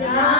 진짜.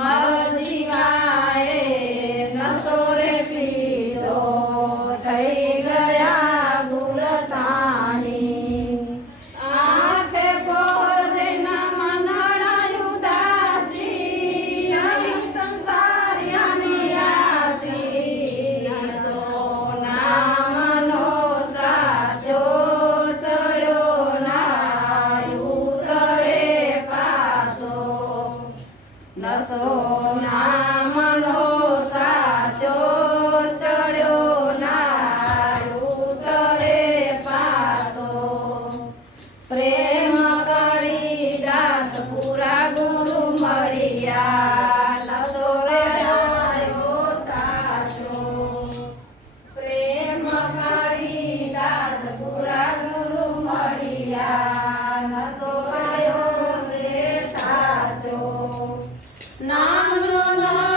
Mas... নাম